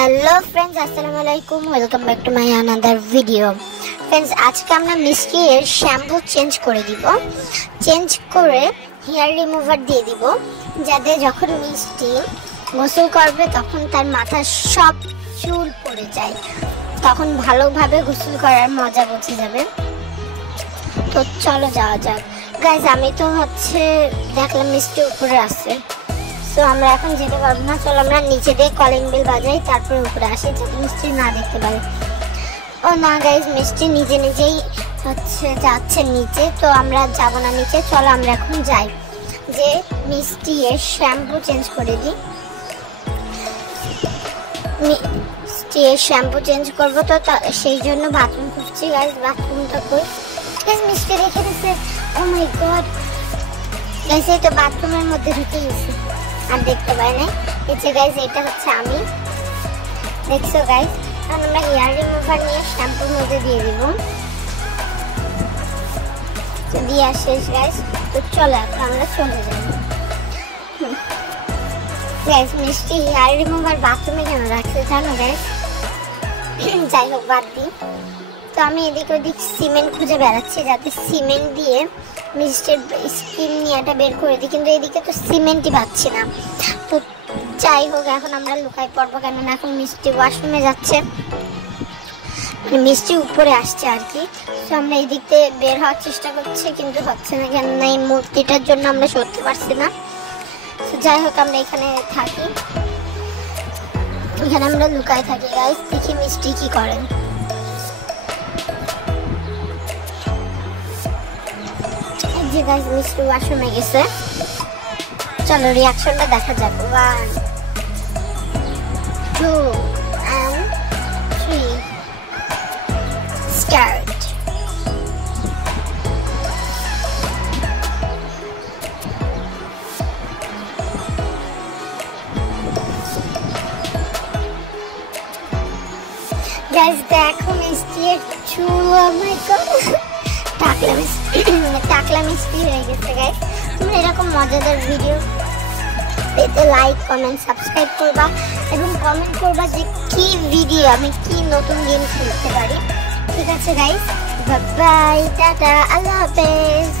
Hello friends, আসসালামু আলাইকুম। Welcome back to my another video. Friends, আজকে আমরা মিষ্টির শ্যাম্পু চেঞ্জ করে দিব। চেঞ্জ করে হেয়ার রিমুভার দিয়ে দিব, যাতে যখন মিষ্টি গোসল করবে তখন তার মাথার সব চুল পড়ে যায়, তখন ভালোভাবে গোসল করার মজা বুঝে যাবে। তো চলো যাওয়া যাক। গাইজ, আমি তো দেখলাম মিষ্টি উপরে আছে, তো আমরা এখন যেতে পারবো না। চলো আমরা নিচে দিয়ে কলিং বেল বাজাই, তারপরে উপরে আসি যাতে মিষ্টি না দেখতে পারে। ও না গাইজ, মিষ্টি নিজে নিজেই যাচ্ছে নিচে, তো আমরা যাব না নিচে। চলো আমরা এখন যাই, যে মিষ্টি এর শ্যাম্পু চেঞ্জ করে দিই। মিষ্টি এর শ্যাম্পু চেঞ্জ করবো, তো সেই জন্য বাথরুম খুঁজছি। গাইজ, বাথরুমটা কই? গাইজ, মিষ্টি রেখে দিচ্ছে। ও মাই গড গাইজ, এই তো বাথরুমের মধ্যে ঢুকে গেছে, আর দেখতে পাই নাই। এই যে গাইজ, এটা আমি, দেখছো গাইজ। এখন আমরা হেয়ার রিমুভার নিয়ে শ্যাম্পুর মধ্যে দিয়ে দিব। দিয়ে শেষ গাইজ। তো চলো এখন আমরা চলে যাই। গাইজ, মিষ্টি হেয়ার রিমুভার বাথরুমে কেন রাখছে জানো গাইজ? যাই হোক, বাদ দিই। তো আমি এদিক ওদিক সিমেন্ট খুঁজে বেড়াচ্ছি, যাতে সিমেন্ট দিয়ে মিষ্টির স্কিন নিয়ে এটা বের করে দিই, কিন্তু এদিকে তো সিমেন্টই পাচ্ছি না। তো যাই হোক, এখন আমরা লুকাই পড়বো, কেননা এখন মিষ্টি ওয়াশরুমে যাচ্ছে, মিষ্টি উপরে আসছে আর কি। তো আমরা এই দিক দিয়ে বের হওয়ার চেষ্টা করছি, কিন্তু হচ্ছে না, কেননা এই মূর্তিটার জন্য আমরা সরতে পারছি না। তো যাই হোক, আমরা এখানে থাকি, এখানে আমরা লুকাই থাকি। গাইস, দেখি মিষ্টি কি করেন। যে গাইস, মিষ্টি ওয়াশরুমে গেছে। চলো রিয়াকশনটা দেখা যাক। 1 2 and 3 স্টার্ট। গাইস, দেখো মিষ্টির চুল। ও মাই গড, টাকলা মিষ্টি হয়ে গেছে। গাইস, তোমরা এরকম মজাদার ভিডিও পেতে লাইক, কমেন্ট, সাবস্ক্রাইব করবা এবং কমেন্ট করবা যে কি ভিডিও, আমি কি নতুন গেম খেলতে পারি। ঠিক আছে গাইস, বাই বাই, টাটা, আল্লাহ হাফেজ।